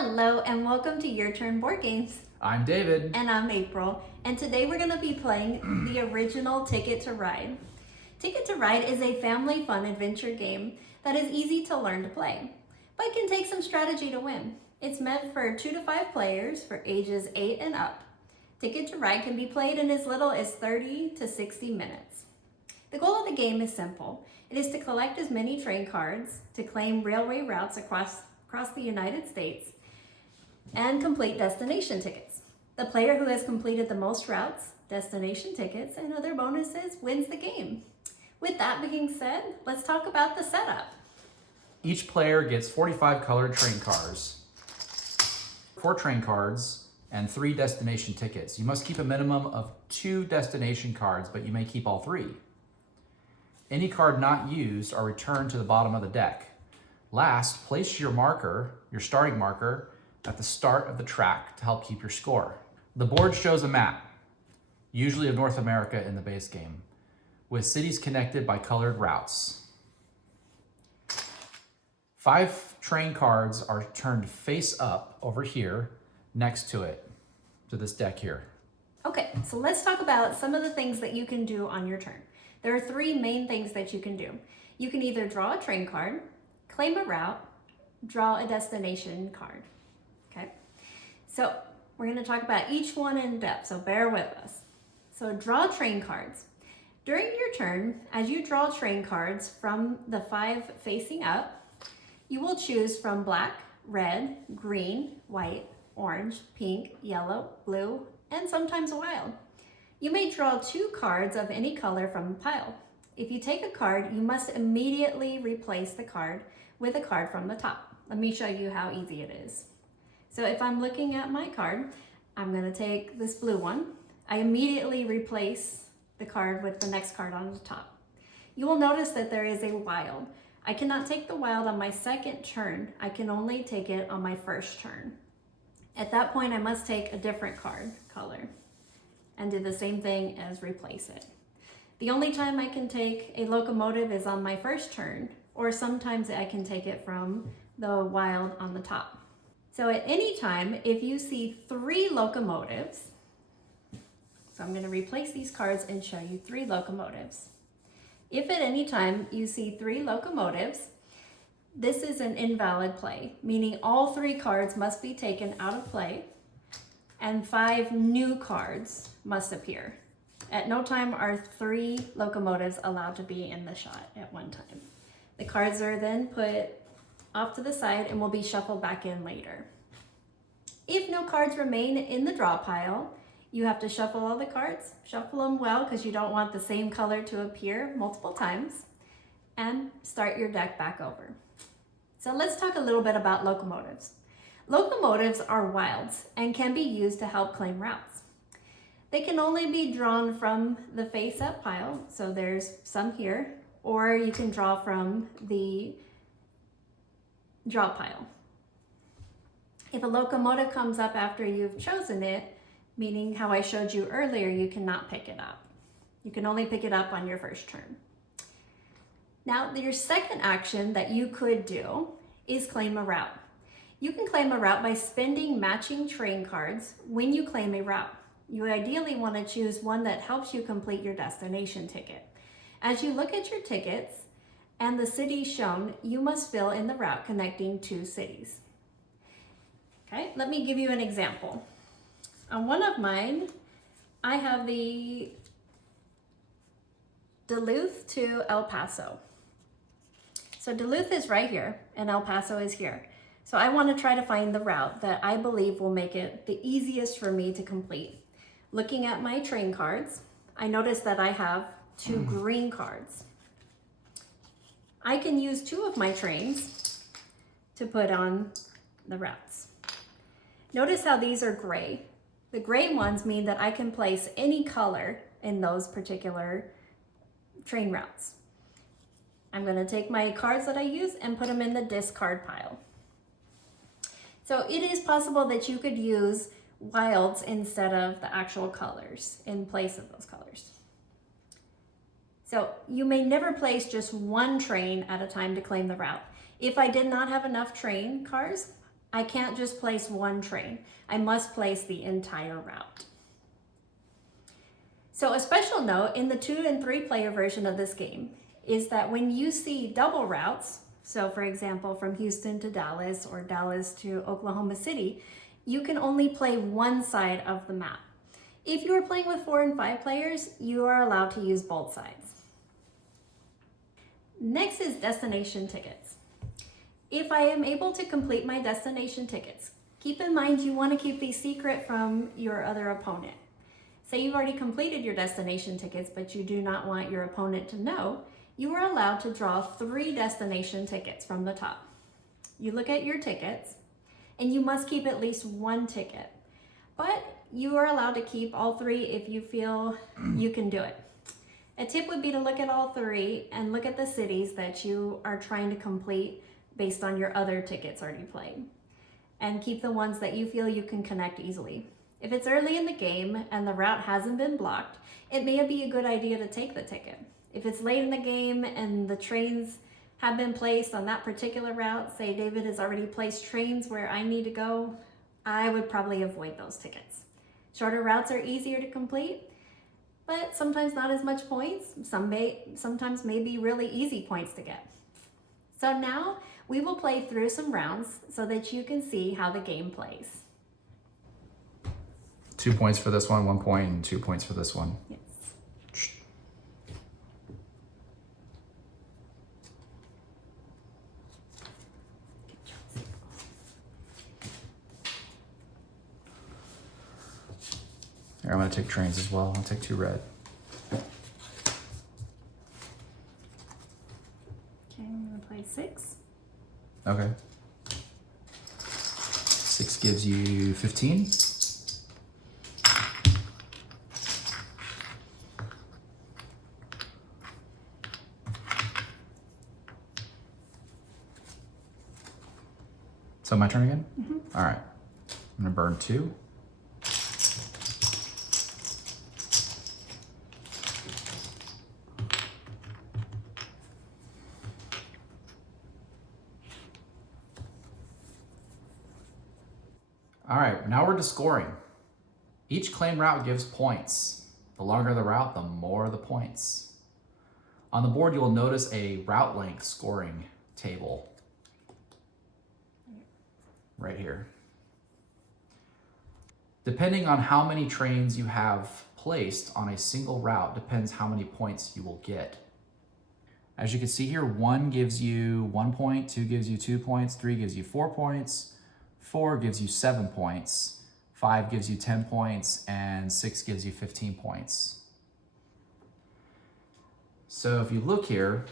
Hello and welcome to Your Turn Board Games. I'm David. And I'm April. And today we're going to be playing the original Ticket to Ride. Ticket to Ride is a family fun adventure game that is easy to learn to play, but can take some strategy to win. It's meant for 2 to 5 players for ages 8 and up. Ticket to Ride can be played in as little as 30 to 60 minutes. The goal of the game is simple. It is to collect as many train cards to claim railway routes across the United States and complete destination tickets. The player who has completed the most routes, destination tickets, and other bonuses wins the game. With that being said, let's talk about the setup. Each player gets 45 colored train cars, 4 train cards, and 3 destination tickets. You must keep a minimum of 2 destination cards, but you may keep all 3. Any card not used are returned to the bottom of the deck. Last, place your marker, your starting marker, at the start of the track to help keep your score. The board shows a map, usually of North America in the base game, with cities connected by colored routes. 5 train cards are turned face up over here next to it, to this deck here. Okay, so let's talk about some of the things that you can do on your turn. There are 3 main things that you can do. You can either draw a train card, claim a route, draw a destination card. Okay, so we're going to talk about each one in depth, so bear with us. So draw train cards. During your turn, as you draw train cards from the 5 facing up, you will choose from black, red, green, white, orange, pink, yellow, blue, and sometimes wild. You may draw 2 cards of any color from the pile. If you take a card, you must immediately replace the card with a card from the top. Let me show you how easy it is. So if I'm looking at my card, I'm going to take this blue one. I immediately replace the card with the next card on the top. You will notice that there is a wild. I cannot take the wild on my second turn. I can only take it on my first turn. At that point, I must take a different card color and do the same thing as replace it. The only time I can take a locomotive is on my first turn, or sometimes I can take it from the wild on the top. So at any time, if you see 3 locomotives, so I'm going to replace these cards and show you 3 locomotives. If at any time you see 3 locomotives, this is an invalid play, meaning all 3 cards must be taken out of play and 5 new cards must appear. At no time are 3 locomotives allowed to be in the shot at one time. The cards are then put off to the side and will be shuffled back in later. If no cards remain in the draw pile, you have to shuffle all the cards, shuffle them well because you don't want the same color to appear multiple times, and start your deck back over. So let's talk a little bit about locomotives. Locomotives are wilds and can be used to help claim routes. They can only be drawn from the face-up pile, so there's some here, or you can draw from the draw pile. If a locomotive comes up after you've chosen it, meaning how I showed you earlier, you cannot pick it up. You can only pick it up on your first turn. Now, your second action that you could do is claim a route. You can claim a route by spending matching train cards when you claim a route. You ideally want to choose one that helps you complete your destination ticket. As you look at your tickets and the cities shown, you must fill in the route connecting 2 cities. Okay, let me give you an example. On one of mine, I have the Duluth to El Paso. So Duluth is right here and El Paso is here. So I want to try to find the route that I believe will make it the easiest for me to complete. Looking at my train cards, I notice that I have 2 green cards. I can use 2 of my trains to put on the routes. Notice how these are gray. The gray ones mean that I can place any color in those particular train routes. I'm going to take my cards that I use and put them in the discard pile. So it is possible that you could use wilds instead of the actual colors in place of those colors. So you may never place just one train at a time to claim the route. If I did not have enough train cars, I can't just place one train. I must place the entire route. So a special note in the 2 and 3 player version of this game is that when you see double routes, so for example, from Houston to Dallas or Dallas to Oklahoma City, you can only play one side of the map. If you are playing with 4 and 5 players, you are allowed to use both sides. Next is destination tickets. If I am able to complete my destination tickets, keep in mind you want to keep these secret from your other opponent. Say you've already completed your destination tickets, but you do not want your opponent to know, you are allowed to draw 3 destination tickets from the top. You look at your tickets, and you must keep at least 1 ticket, but you are allowed to keep all 3 if you feel you can do it. A tip would be to look at all 3 and look at the cities that you are trying to complete based on your other tickets already played, and keep the ones that you feel you can connect easily. If it's early in the game and the route hasn't been blocked, it may be a good idea to take the ticket. If it's late in the game and the trains have been placed on that particular route, say David has already placed trains where I need to go, I would probably avoid those tickets. Shorter routes are easier to complete, but sometimes not as much points. Sometimes may be really easy points to get. So now we will play through some rounds so that you can see how the game plays. 2 points for this one, 1 point, and 2 points for this one. Yes. Here, I'm gonna take trains as well. I'll take 2 red. Okay, I'm gonna play 6. Okay. 6 gives you 15. So my turn again? All right. I'm gonna burn 2. All right, now we're to scoring. Each claim route gives points. The longer the route, the more the points. On the board, you will notice a route length scoring table right here. Depending on how many trains you have placed on a single route depends how many points you will get. As you can see here, 1 gives you 1 point, 2 gives you 2 points, 3 gives you 4 points, 4 gives you 7 points, 5 gives you 10 points, and 6 gives you 15 points. So if you look here,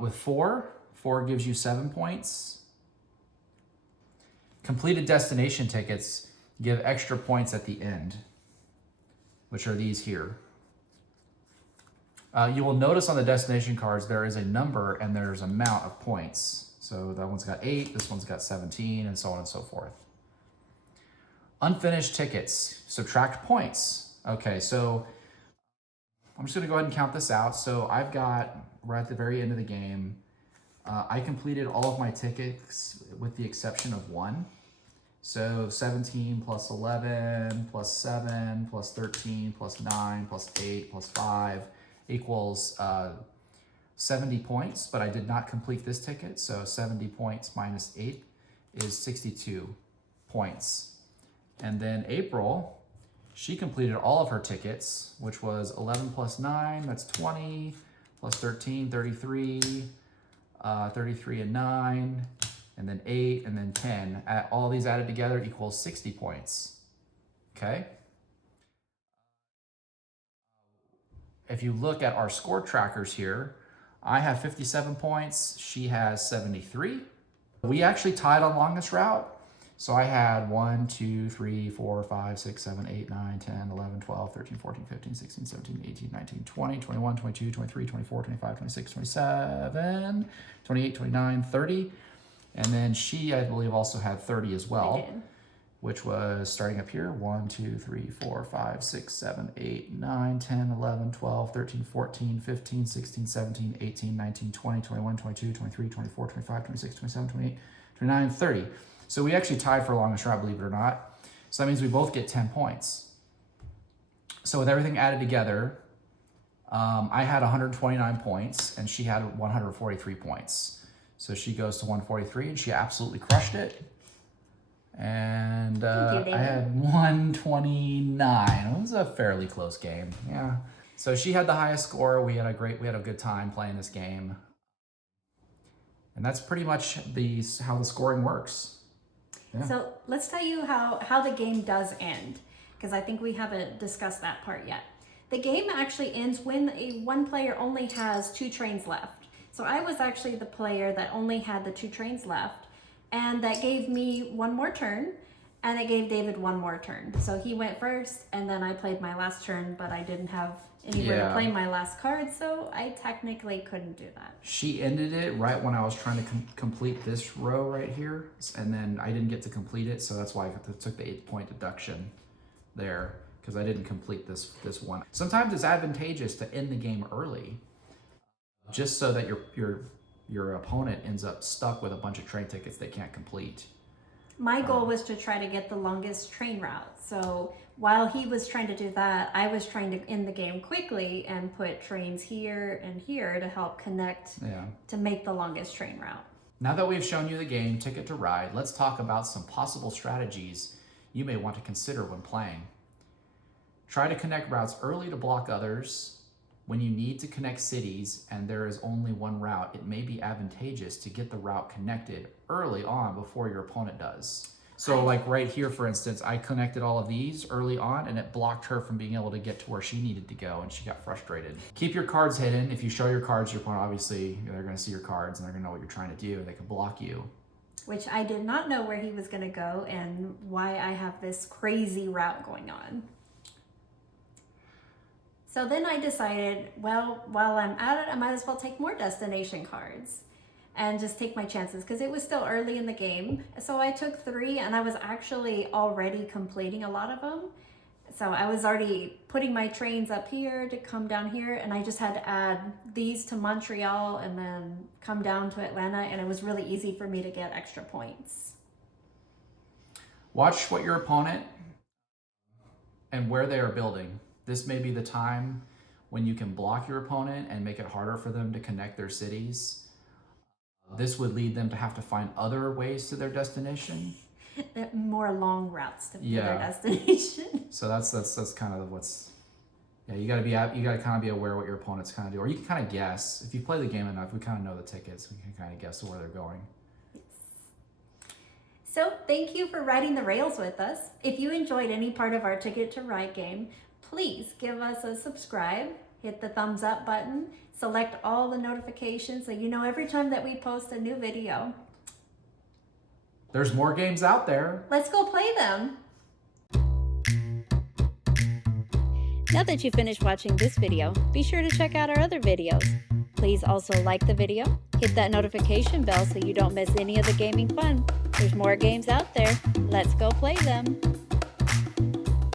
with 4 gives you 7 points. Completed destination tickets give extra points at the end, which are these here. You will notice on the destination cards there is a number and there's amount of points. So that one's got 8, this one's got 17, and so on and so forth. Unfinished tickets, subtract points. Okay, so I'm just gonna go ahead and count this out. So I've got, we're at the very end of the game. I completed all of my tickets with the exception of 1. So 17 plus 11 plus 7 plus 13 plus 9 plus 8 plus 5 equals 70 points, but I did not complete this ticket. So 70 points minus 8 is 62 points. And then April, she completed all of her tickets, which was 11 plus 9, that's 20, plus 13, 33, 33 and 9, and then 8, and then 10. All these added together equals 60 points, okay? If you look at our score trackers here, I have 57 points, she has 73. We actually tied on longest route. So I had 1, 2, 3, 4, 5, 6, 7, 8, 9, 10, 11, 12, 13, 14, 15, 16, 17, 18, 19, 20, 21, 22, 23, 24, 25, 26, 27, 28, 29, 30. And then she, I believe, also had 30 as well. which was starting up here 1, 2, 3, 4, 5, 6, 7, 8, 9, 10, 11, 12, 13, 14, 15, 16, 17, 18, 19, 20, 21, 22, 23, 24, 25, 26, 27, 28, 29, 30. So we actually tied for longest route, believe it or not. So that means we both get 10 points. So with everything added together, I had 129 points and she had 143 points. So she goes to 143 and she absolutely crushed it. And I had 129. It was a fairly close game. Yeah. So she had the highest score. We had a good time playing this game. And that's pretty much how the scoring works. Yeah. So let's tell you how the game does end, because I think we haven't discussed that part yet. The game actually ends when one player only has 2 trains left. So I was actually the player that only had the 2 trains left, and that gave me 1 more turn, and it gave David 1 more turn. So he went first, and then I played my last turn, but I didn't have anywhere to play my last card, so I technically couldn't do that. She ended it right when I was trying to complete this row right here, and then I didn't get to complete it, so that's why I took the 8-point deduction there, because I didn't complete this one. Sometimes it's advantageous to end the game early, just so that your opponent ends up stuck with a bunch of train tickets they can't complete. My goal was to try to get the longest train route. So while he was trying to do that, I was trying to end the game quickly and put trains here and here to help connect to make the longest train route. Now that we've shown you the game, Ticket to Ride, let's talk about some possible strategies you may want to consider when playing. Try to connect routes early to block others. When you need to connect cities and there is only one route, it may be advantageous to get the route connected early on before your opponent does. So like right here, for instance, I connected all of these early on and it blocked her from being able to get to where she needed to go and she got frustrated. Keep your cards hidden. If you show your cards to your opponent, obviously they're gonna see your cards and they're gonna know what you're trying to do. They can block you. Which I did not know where he was gonna go and why I have this crazy route going on. So then I decided, well, while I'm at it, I might as well take more destination cards and just take my chances, because it was still early in the game. So I took 3 and I was actually already completing a lot of them. So I was already putting my trains up here to come down here, and I just had to add these to Montreal and then come down to Atlanta, and it was really easy for me to get extra points. Watch what your opponent and where they are building. This may be the time when you can block your opponent and make it harder for them to connect their cities. This would lead them to have to find other ways to their destination. More long routes to their destination. So that's kind of what's, you gotta kind of be aware what your opponent's kind of do, or you can kind of guess. If you play the game enough, we kind of know the tickets. We can kind of guess where they're going. So thank you for riding the rails with us. If you enjoyed any part of our Ticket to Ride game, please give us a subscribe, hit the thumbs up button, select all the notifications so you know every time that we post a new video. There's more games out there. Let's go play them. Now that you've finished watching this video, be sure to check out our other videos. Please also like the video, hit that notification bell so you don't miss any of the gaming fun. There's more games out there. Let's go play them.